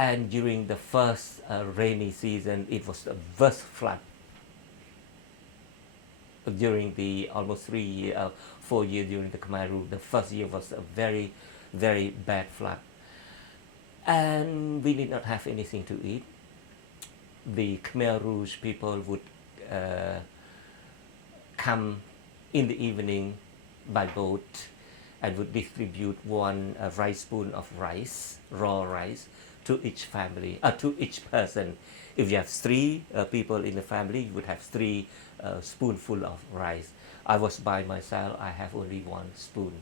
And during the first rainy season, it was the worst flood. During the almost 4 years during the Khmer Rouge, the first year was a very, very bad flood. And we did not have anything to eat. The Khmer Rouge people would come in the evening by boat and would distribute one rice spoon of rice, raw rice, to each family, to each person. If you have three people in the family, you would have three spoonful of rice. I was by myself, I have only one spoon.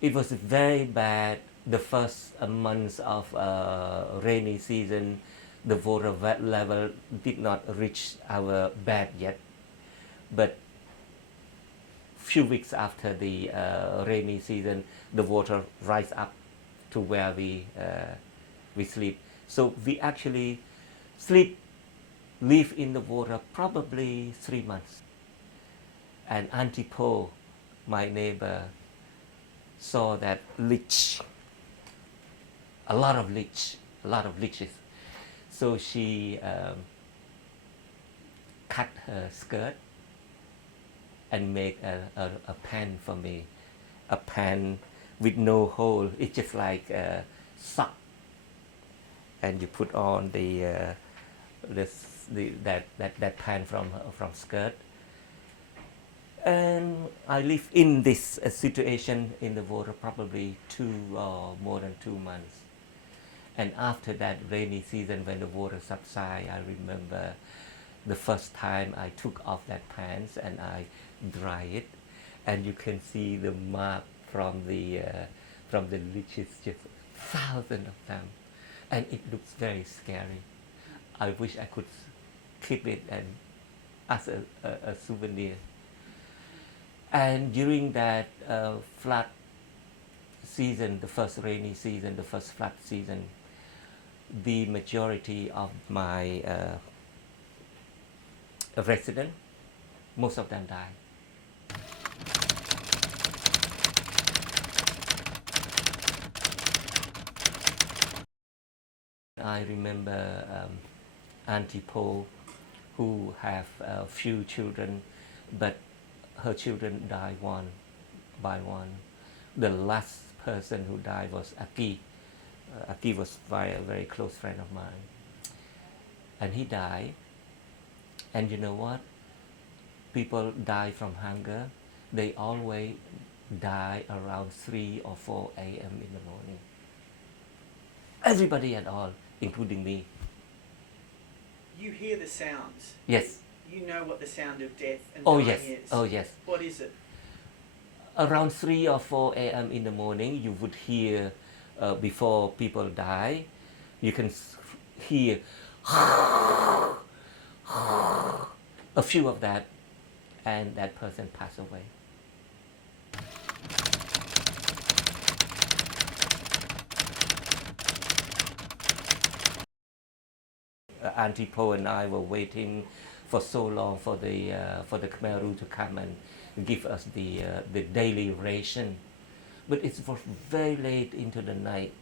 It was very bad. The first months of rainy season, the water level did not reach our bed yet. But few weeks after the rainy season, the water rise up to where we sleep. So we actually live in the water probably 3 months. And Aunty Poh, my neighbor, saw that leech, a lot of leeches. So she cut her skirt and make a pan for me, a pan with no hole. It's just like a sock, and you put on that pan from skirt. And I live in this situation in the water probably more than 2 months. And after that rainy season, when the water subsides, I remember the first time I took off that pants and I dry it, and you can see the mark from the leeches, just thousands of them, and it looks very scary. I wish I could keep it and as a souvenir. And during that flood season, the first rainy season, the first flood season, the majority of my residents, most of them died. I remember Aunty Poh, who have a few children, but her children died one by one. The last person who died was Aki. Aki was a very close friend of mine. And he died. And you know what? People die from hunger. They always die around 3 or 4 a.m. in the morning. Everybody at all, including me. You hear the sounds. Yes. You know what the sound of death and Oh dying yes. is. Oh yes. What is it? Around 3 or 4 a.m. in the morning, you would hear, before people die, you can hear a few of that, and that person passed away. Aunty Poh and I were waiting for so long for the Khmer Rouge to come and give us the daily ration, but it was very late into the night.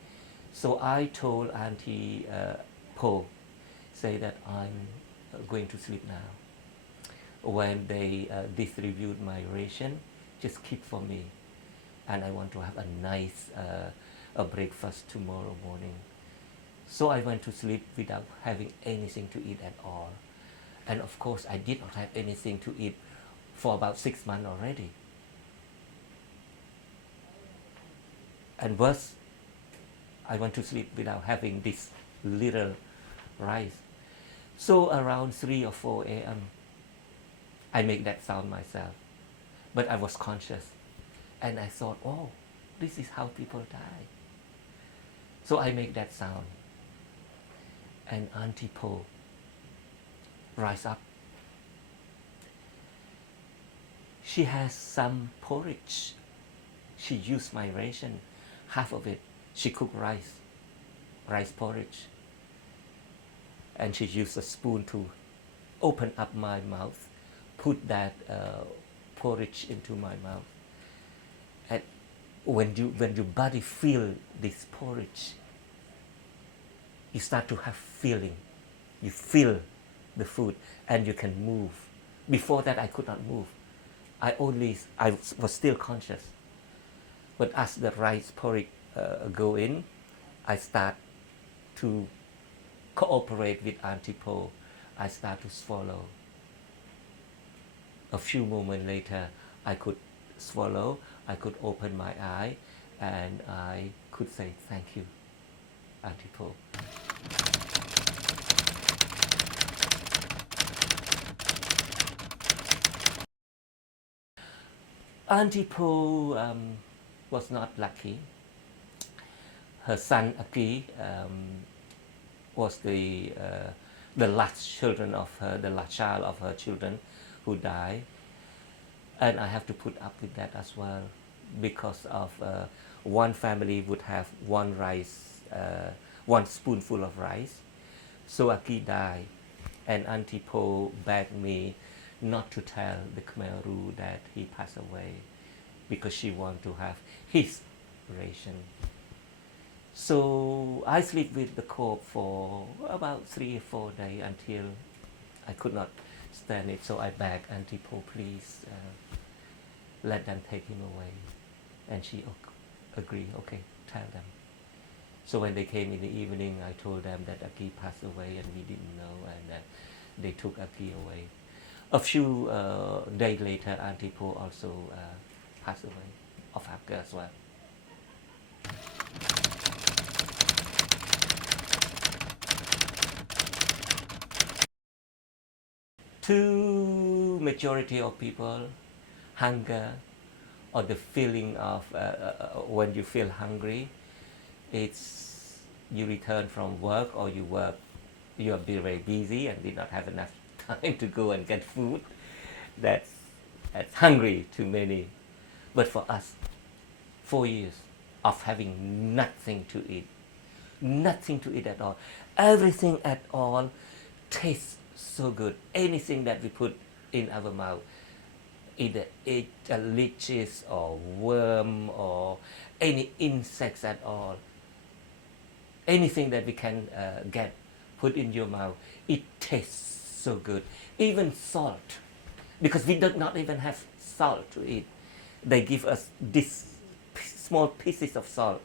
So I told Aunty Poh, say that I'm going to sleep now. When they distribute my ration, just keep for me, and I want to have a nice a breakfast tomorrow morning. So I went to sleep without having anything to eat at all. And of course, I did not have anything to eat for about 6 months already. And worse, I went to sleep without having this little rice. So around 3 or 4 a.m., I make that sound myself. But I was conscious. And I thought, oh, this is how people die. So I make that sound. And Aunty Poh rise up. She has some porridge. She used my ration, half of it. She cooked rice porridge. And she used a spoon to open up my mouth, put that porridge into my mouth. And when your body feel this porridge, you start to have feeling. You feel the food and you can move. Before that, I could not move. I was still conscious. But as the rice porridge go in, I start to cooperate with Aunty Poh. I start to swallow. A few moments later, I could swallow, I could open my eye, and I could say thank you, Aunty Poh. Aunty Poh was not lucky. Her son Aki was the last children of her, the last child of her children who died, and I have to put up with that as well, because of one family would have one rice, one spoonful of rice. So Aki died, and Aunty Poh begged me not to tell the Khmer Rouge that he passed away, because she wanted to have his ration. So I sleep with the corpse for about 3 or 4 days until I could not stand it. So I begged Aunty Poh, please let them take him away. And she agreed, okay, tell them. So when they came in the evening, I told them that Aki passed away and we didn't know, and that they took Aki away. A few days later, Aunty Poh also passed away of hunger as well. To majority of people, hunger or the feeling of when you feel hungry, it's you return from work or you are very busy and did not have enough time to go and get food. That's hungry to many. But for us, 4 years of having nothing to eat at all. Everything at all tastes so good. Anything that we put in our mouth, either leeches or worm or any insects at all, anything that we can get, put in your mouth, it tastes so good. Even salt, because we do not even have salt to eat. They give us this small pieces of salt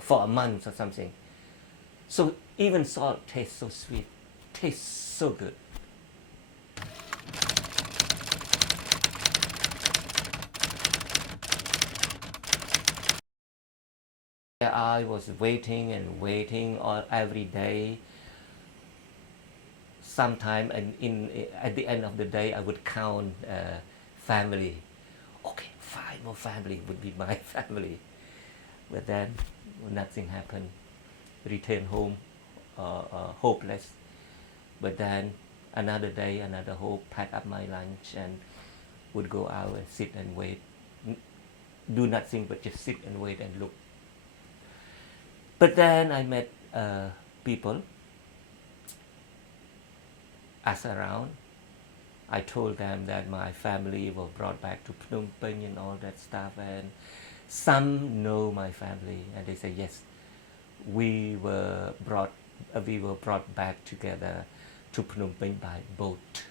for a month or something. So even salt tastes so sweet, tastes so good. I was waiting and waiting every day. Sometime at the end of the day, I would count family. Okay, 5 more family would be my family. But then nothing happened. Return home hopeless. But then another day, another hope, pack up my lunch and would go out and sit and wait. Do nothing but just sit and wait and look. But then I met people, asked around. I told them that my family was brought back to Phnom Penh and all that stuff, and some know my family, and they say yes, we were brought back together to Phnom Penh by boat.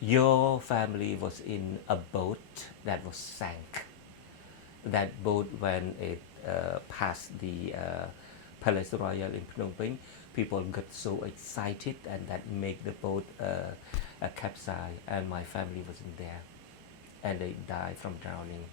Your family was in a boat that was sank. That boat, when it passed the Palace Royal in Phnom Penh, people got so excited and that made the boat capsize, and my family wasn't there and they died from drowning.